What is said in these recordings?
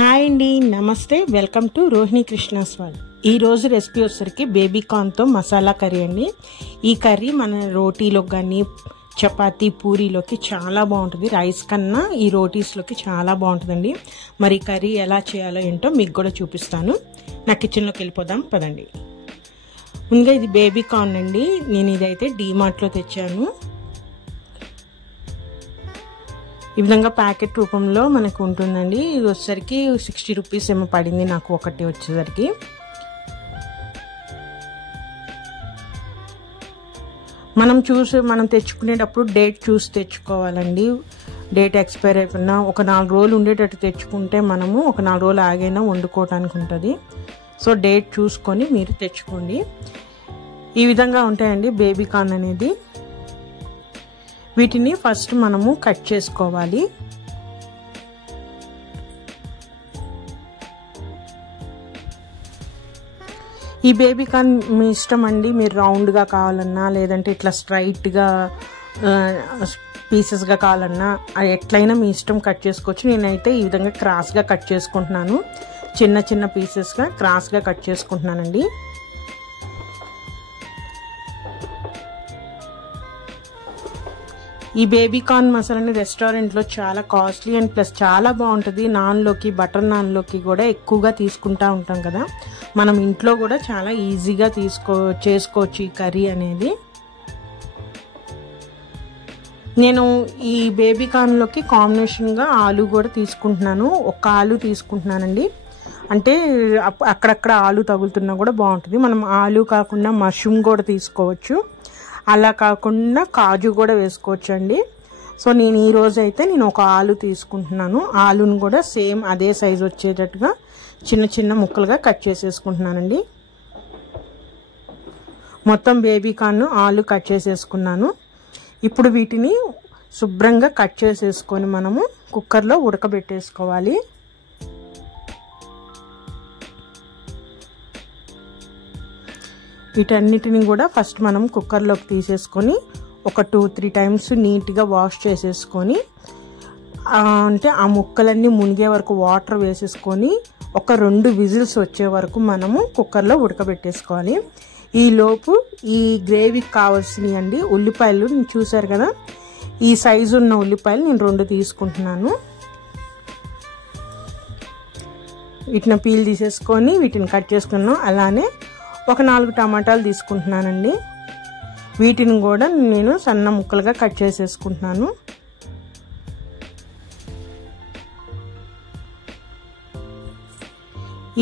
Hi అండి, నమస్తే. Welcome to Rohini Krishna's world. ఈ రోజు రెసిపీ వచ్చేసరికి బేబీ కార్న్తో మసాలా కర్రీ అండి. ఈ కర్రీ మన రోటీలోకి కానీ చపాతీ పూరీలోకి చాలా బాగుంటుంది. రైస్ కన్నా ఈ రోటీస్లోకి చాలా బాగుంటుందండి. మరి కర్రీ ఎలా చేయాలో ఏంటో మీకు కూడా చూపిస్తాను. నా కిచెన్లోకి వెళ్ళిపోదాం పదండి. ముందుగా ఇది బేబీ కార్న్ అండి. నేను ఇదైతే డీమార్ట్లో తెచ్చాను. ఈ విధంగా ప్యాకెట్ రూపంలో మనకు ఉంటుందండి. ఇది వచ్చేసరికి 60 రూపీస్ ఏమో పడింది నాకు ఒకటి వచ్చేసరికి. మనం తెచ్చుకునేటప్పుడు డేట్ చూసి తెచ్చుకోవాలండి. డేట్ ఎక్స్పైర్ అయిపోయినా ఒక 4 రోజులు ఉండేటట్టు తెచ్చుకుంటే మనము ఒక 4 రోజులు ఆగైనా వండుకోవటానికి ఉంటుంది. సో డేట్ చూసుకొని మీరు తెచ్చుకోండి. ఈ విధంగా ఉంటాయండి బేబీ కార్న్ అనేది. వీటిని ఫస్ట్ మనము కట్ చేసుకోవాలి. ఈ బేబీ కార్న్ మీ ఇష్టం అండి. మీరు రౌండ్గా కావాలన్నా లేదంటే ఇట్లా స్ట్రైట్గా పీసెస్గా కావాలన్నా ఎట్లయినా మీ ఇష్టం కట్ చేసుకోవచ్చు. నేనైతే ఈ విధంగా క్రాస్గా కట్ చేసుకుంటున్నాను. చిన్న చిన్న పీసెస్గా క్రాస్గా కట్ చేసుకుంటున్నానండి. ఈ బేబీ కార్న్ మసాలాని రెస్టారెంట్లో చాలా కాస్ట్లీ అండ్ ప్లస్ చాలా బాగుంటుంది. నాన్లోకి బటర్ నాన్లోకి కూడా ఎక్కువగా తీసుకుంటూ ఉంటాం కదా. మనం ఇంట్లో కూడా చాలా ఈజీగా చేసుకోవచ్చు ఈ కర్రీ అనేది. నేను ఈ బేబీ కార్న్లోకి కాంబినేషన్గా ఆలు కూడా తీసుకుంటున్నాను. ఒక ఆలు తీసుకుంటున్నానండి. అంటే అక్కడక్కడ ఆలు తగులుతున్నా కూడా బాగుంటుంది. మనం ఆలు కాకుండా మష్రూమ్ కూడా తీసుకోవచ్చు. అలా కాకుండా కాజు కూడా వేసుకోవచ్చు అండి. సో నేను ఈ రోజు అయితే ఒక ఆలు తీసుకుంటున్నాను. ఆలును కూడా సేమ్ అదే సైజు వచ్చేటట్టుగా చిన్న చిన్న ముక్కలుగా కట్ చేసేసుకుంటున్నానండి. మొత్తం బేబీ కార్న్ ఆలు కట్ చేసేసుకున్నాను. ఇప్పుడు వీటిని శుభ్రంగా కట్ చేసేసుకొని మనము కుక్కర్లో ఉడకబెట్టేసుకోవాలి. వీటన్నిటిని కూడా ఫస్ట్ మనం కుక్కర్లోకి తీసేసుకొని ఒక 2-3 టైమ్స్ నీట్గా వాష్ చేసేసుకొని అంటే ఆ ముక్కలన్నీ మునిగే వరకు వాటర్ వేసేసుకొని ఒక 2 విజిల్స్ వచ్చే వరకు మనము కుక్కర్లో ఉడకబెట్టేసుకోవాలి. ఈలోపు ఈ గ్రేవీకి కావాల్సినవి అండి ఉల్లిపాయలు చూసారు కదా. ఈ సైజు ఉన్న ఉల్లిపాయలు నేను 2 తీసుకుంటున్నాను. వీటిని పీల్ తీసేసుకొని వీటిని కట్ చేసుకున్నాను. అలానే ఒక 4 టమాటాలు తీసుకుంటున్నానండి. వీటిని కూడా నేను సన్న ముక్కలుగా కట్ చేసేసుకుంటున్నాను.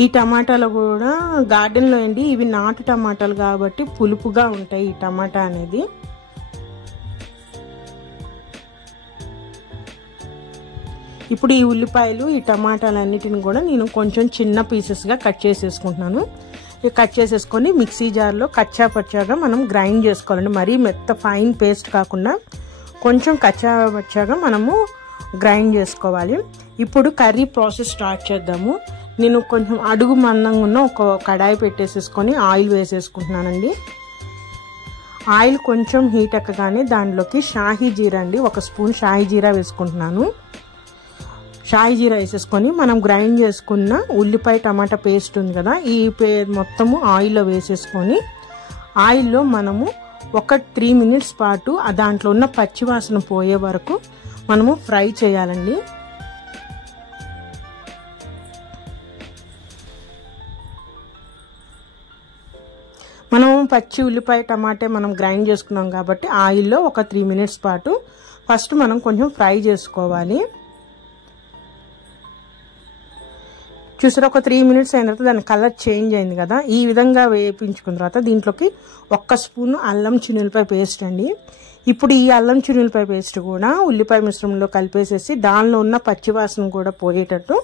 ఈ టమాటాలు కూడా గార్డెన్లో అండి. ఇవి నాటు టమాటాలు కాబట్టి పులుపుగా ఉంటాయి ఈ టమాటా అనేది. ఇప్పుడు ఈ ఉల్లిపాయలు ఈ టమాటాలు అన్నిటిని కూడా నేను కొంచెం చిన్న పీసెస్గా కట్ చేసేసుకుంటున్నాను. కట్ చేసేసుకొని మిక్సీ జార్లో కచ్చా పచ్చాగా మనం గ్రైండ్ చేసుకోవాలండి. మరీ మెత్త ఫైన్ పేస్ట్ కాకుండా కొంచెం కచ్చా పచ్చాగా మనము గ్రైండ్ చేసుకోవాలి. ఇప్పుడు కర్రీ ప్రాసెస్ స్టార్ట్ చేద్దాము. నేను కొంచెం అడుగు మందంగా ఉన్న ఒక కడాయి పెట్టేసేసుకొని ఆయిల్ వేసేసుకుంటున్నానండి. ఆయిల్ కొంచెం హీట్ ఎక్కగానే దానిలోకి షాహీ జీరా అండి 1 స్పూన్ షాహీ జీరా వేసుకుంటున్నాను. షాయి జీరా వేసేసుకొని మనం గ్రైండ్ చేసుకున్న ఉల్లిపాయ టమాటా పేస్ట్ ఉంది కదా, ఈ మొత్తము ఆయిల్లో వేసేసుకొని ఆయిల్లో మనము ఒక 3 మినిట్స్ పాటు దాంట్లో ఉన్న పచ్చివాసన పోయే వరకు మనము ఫ్రై చేయాలండి. మనం పచ్చి ఉల్లిపాయ టమాటే మనం గ్రైండ్ చేసుకున్నాం కాబట్టి ఆయిల్లో ఒక 3 మినిట్స్ పాటు ఫస్ట్ మనం కొంచెం ఫ్రై చేసుకోవాలి. చూసారా, ఒక 3 మినిట్స్ అయిన తర్వాత దాని కలర్ చేంజ్ అయింది కదా. ఈ విధంగా వేయించుకున్న తర్వాత దీంట్లోకి 1 స్పూన్ అల్లం చిన్నులపాయ పేస్ట్ అండి. ఇప్పుడు ఈ అల్లం చిన్నులపాయ పేస్ట్ కూడా ఉల్లిపాయ మిశ్రమంలో కలిపేసేసి దానిలో ఉన్న పచ్చివాసన కూడా పోయేటట్టు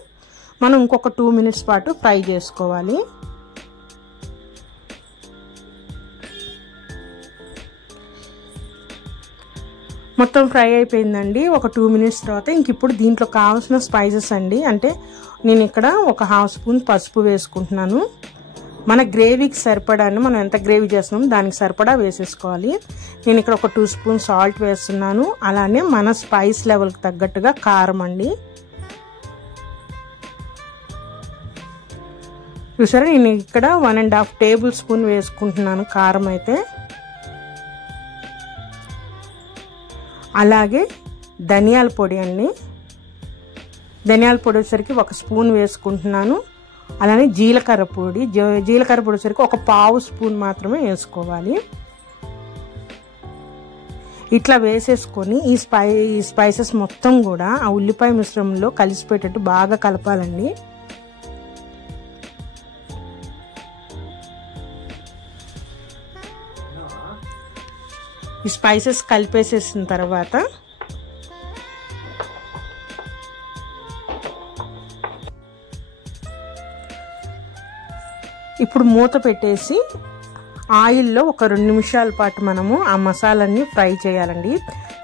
మనం ఇంకొక 2 మినిట్స్ పాటు ఫ్రై చేసుకోవాలి. మొత్తం ఫ్రై అయిపోయిందండి. ఒక 2 మినిట్స్ తర్వాత ఇప్పుడు దీంట్లో కావాల్సిన స్పైసెస్ అండి. అంటే నేను ఇక్కడ ఒక 1/2 స్పూన్ పసుపు వేసుకుంటున్నాను. మన గ్రేవీకి సరిపడాన్ని మనం ఎంత గ్రేవీ చేస్తున్నామో దానికి సరిపడా వేసేసుకోవాలి. నేను ఇక్కడ ఒక 2 స్పూన్ సాల్ట్ వేస్తున్నాను. అలానే మన స్పైస్ లెవెల్కి తగ్గట్టుగా కారం అండి. చూసారా, నేను ఇక్కడ 1.5 టేబుల్ స్పూన్ వేసుకుంటున్నాను కారం అయితే. అలాగే ధనియాల పొడి అండి, ధనియాల పొడి వచ్చేసరికి 1 స్పూన్ వేసుకుంటున్నాను. అలానే జీలకర్ర పొడి వచ్చేసరికి 1/2 స్పూన్ మాత్రమే వేసుకోవాలి. ఇట్లా వేసేసుకొని ఈ స్పైసెస్ మొత్తం కూడా ఆ ఉల్లిపాయ మిశ్రమంలో కలిసిపోయేటట్టు బాగా కలపాలండి. ఈ స్పైసెస్ కలిపేసేసిన తర్వాత ఇప్పుడు మూత పెట్టేసి ఆయిల్లో ఒక 2 నిమిషాల పాటు మనము ఆ మసాలాన్ని ఫ్రై చేయాలండి.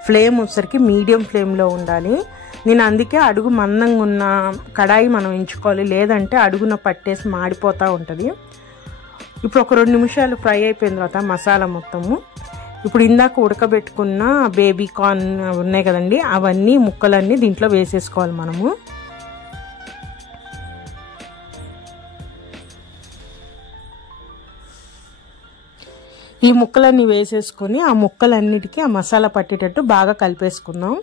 ఫ్లేమ్ వచ్చేసరికి మీడియం ఫ్లేమ్లో ఉండాలి. నేను అందుకే అడుగు మందంగా ఉన్న కడాయి మనం ఎంచుకోవాలి, లేదంటే అడుగున పట్టేసి మాడిపోతూ ఉంటుంది. ఇప్పుడు ఒక 2 నిమిషాలు ఫ్రై అయిపోయిన తర్వాత మసాలా మొత్తము ఇప్పుడు ఇందాక ఉడకబెట్టుకున్న బేబీ కార్న్ ఉన్నాయి కదండి, అవన్నీ ముక్కలన్నీ దీంట్లో వేసేసుకోవాలి మనము. ఈ ముక్కలన్నీ వేసేసుకొని ఆ ముక్కలన్నిటికీ ఆ మసాలా పట్టేటట్టు బాగా కలిపేసుకుందాం.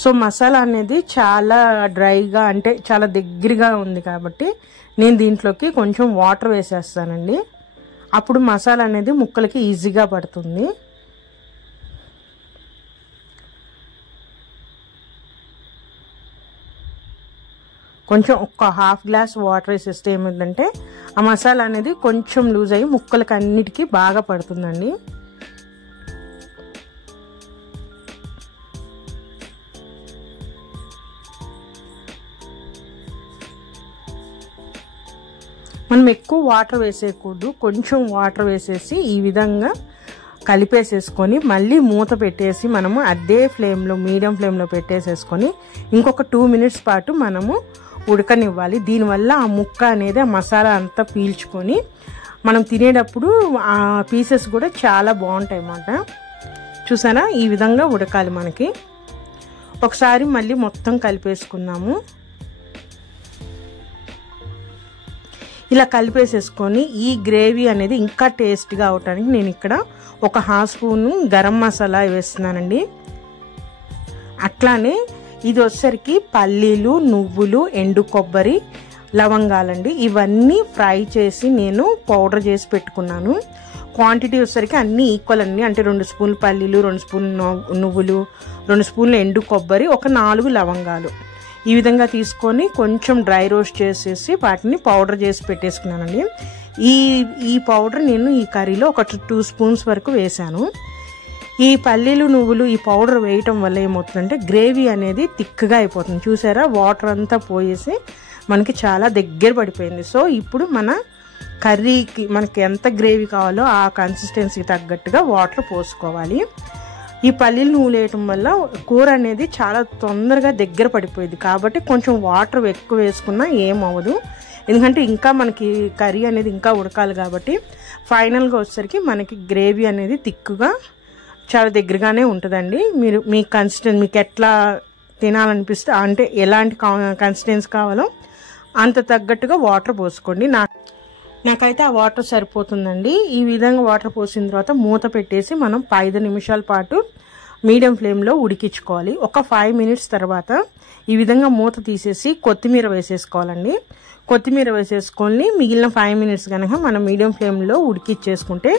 సో మసాలా అనేది చాలా డ్రైగా అంటే చాలా దగ్గరగా ఉంది కాబట్టి నేను దీంట్లోకి కొంచెం వాటర్ వేసేస్తానండి. అప్పుడు మసాలా అనేది ముక్కలకి ఈజీగా పడుతుంది. కొంచెం ఒక 1/2 గ్లాస్ వాటర్ వేసేస్తే ఏమిటంటే ఆ మసాలా అనేది కొంచెం లూజ్ అయ్యి ముక్కలకి అన్నిటికీ బాగా పడుతుందండి. మనం ఎక్కువ వాటర్ వేసేయకూడదు, కొంచెం వాటర్ వేసేసి ఈ విధంగా కలిపేసేసుకొని మళ్ళీ మూత పెట్టేసి మనము అదే ఫ్లేమ్లో మీడియం ఫ్లేమ్లో పెట్టేసేసుకొని ఇంకొక 2 మినిట్స్ పాటు మనము ఉడకనివ్వాలి. దీనివల్ల ఆ ముక్క అనేది ఆ మసాలా అంతా పీల్చుకొని మనం తినేటప్పుడు ఆ పీసెస్ కూడా చాలా బాగుంటాయి అన్నమాట. చూసారా, ఈ విధంగా ఉడకాలి మనకి. ఒకసారి మళ్ళీ మొత్తం కలిపేసుకుందాము. ఇలా కలిపేసేసుకొని ఈ గ్రేవీ అనేది ఇంకా టేస్ట్గా అవటానికి నేను ఇక్కడ ఒక 1/2 స్పూన్ గరం మసాలా వేస్తున్నానండి. అట్లానే ఇది వచ్చేసరికి పల్లీలు, నువ్వులు, ఎండు కొబ్బరి, లవంగాలండి. ఇవన్నీ ఫ్రై చేసి నేను పౌడర్ చేసి పెట్టుకున్నాను. క్వాంటిటీ వచ్చేసరికి అన్నీ ఈక్వల్ అండి. అంటే 2 స్పూన్లు పల్లీలు, 2 స్పూన్లు నువ్వులు, 2 స్పూన్లు ఎండు కొబ్బరి, ఒక 4 లవంగాలు ఈ విధంగా తీసుకొని కొంచెం డ్రై రోస్ట్ చేసేసి వాటిని పౌడర్ చేసి పెట్టేసుకున్నానండి. ఈ పౌడర్ నేను ఈ కర్రీలో ఒక 2 స్పూన్స్ వరకు వేసాను. ఈ పల్లీలు, నువ్వులు ఈ పౌడర్ వేయటం వల్ల ఏమవుతుందంటే గ్రేవీ అనేది థిక్గా అయిపోతుంది. చూసారా, వాటర్ అంతా పోయేసి మనకి చాలా దగ్గర పడిపోయింది. సో ఇప్పుడు మన కర్రీకి మనకి ఎంత గ్రేవీ కావాలో ఆ కన్సిస్టెన్సీకి తగ్గట్టుగా వాటర్ పోసుకోవాలి. ఈ పల్లీలు నువ్వులు వేయటం వల్ల కూర అనేది చాలా తొందరగా దగ్గర పడిపోయింది కాబట్టి కొంచెం వాటర్ ఎక్కువ వేసుకున్నా ఏమవ్వదు. ఎందుకంటే ఇంకా మనకి కర్రీ అనేది ఇంకా ఉడకాలి కాబట్టి ఫైనల్గా వచ్చేసరికి మనకి గ్రేవీ అనేది థిక్గా చాలా దగ్గరగానే ఉంటుందండి. మీ కన్సిస్టెన్సీ మీకు ఎట్లా తినాలనిపిస్తే అంటే ఎలాంటి కన్సిస్టెన్సీ కావాలో అంత తగ్గట్టుగా వాటర్ పోసుకోండి. నాకైతే ఆ వాటర్ సరిపోతుందండి. ఈ విధంగా వాటర్ పోసిన తర్వాత మూత పెట్టేసి మనం 5 నిమిషాల పాటు మీడియం ఫ్లేమ్లో ఉడికించుకోవాలి. ఒక 5 మినిట్స్ తర్వాత ఈ విధంగా మూత తీసేసి కొత్తిమీర వేసేసుకోవాలండి. కొత్తిమీర వేసేసుకొని మిగిలిన 5 మినిట్స్ కనుక మనం మీడియం ఫ్లేమ్లో ఉడికిచ్చేసుకుంటే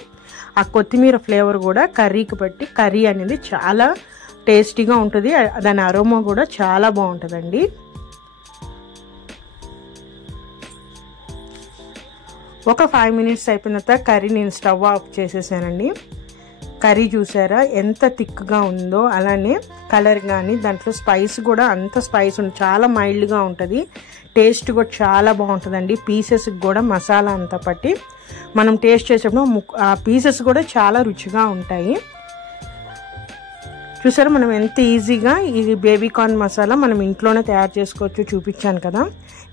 ఆ కొత్తిమీర ఫ్లేవర్ కూడా కర్రీకి బట్టి కర్రీ అనేది చాలా టేస్టీగా ఉంటుంది. దాని అరోమా కూడా చాలా బాగుంటుందండి. ఒక 5 మినిట్స్ అయిపోయిన తర్వాత కర్రీ నేను స్టవ్ ఆఫ్ చేసేసానండి. కర్రీ చూసారా ఎంత థిక్గా ఉందో, అలానే కలర్ కానీ దాంట్లో స్పైస్ కూడా అంత స్పైస్ ఉంది, చాలా మైల్డ్గా ఉంటుంది. టేస్ట్ కూడా చాలా బాగుంటుందండి. పీసెస్కి కూడా మసాలా అంతా పట్టి మనం టేస్ట్ చేసేటప్పుడు ఆ పీసెస్ కూడా చాలా రుచిగా ఉంటాయి. చూసారా, మనం ఎంత ఈజీగా ఈ బేబీ కార్న్ మసాలా మనం ఇంట్లోనే తయారు చేసుకోవచ్చు చూపించాను కదా.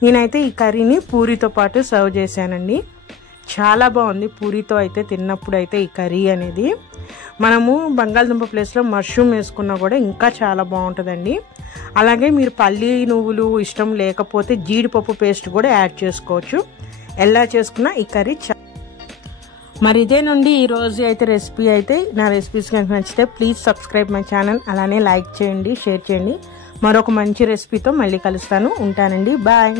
నేనైతే ఈ కర్రీని పూరితో పాటు సర్వ్ చేశానండి. చాలా బాగుంది. పూరితో అయితే తిన్నప్పుడు అయితే ఈ కర్రీ అనేది మనము బంగాళదుంప ప్లేస్లో మష్రూమ్ వేసుకున్నా కూడా ఇంకా చాలా బాగుంటుందండి. అలాగే మీరు పల్లి నువ్వులు ఇష్టం లేకపోతే జీడిపప్పు పేస్ట్ కూడా యాడ్ చేసుకోవచ్చు. ఎలా చేసుకున్నా ఈ కర్రీ మరి ఇదే నుండి ఈ రోజు అయితే రెసిపీ అయితే నా రెసిపీస్ కనుక నచ్చితే ప్లీజ్ సబ్స్క్రైబ్ మై ఛానల్. అలానే లైక్ చేయండి, షేర్ చేయండి. మరొక మంచి రెసిపీతో మళ్ళీ కలుస్తాను. ఉంటానండి. బాయ్.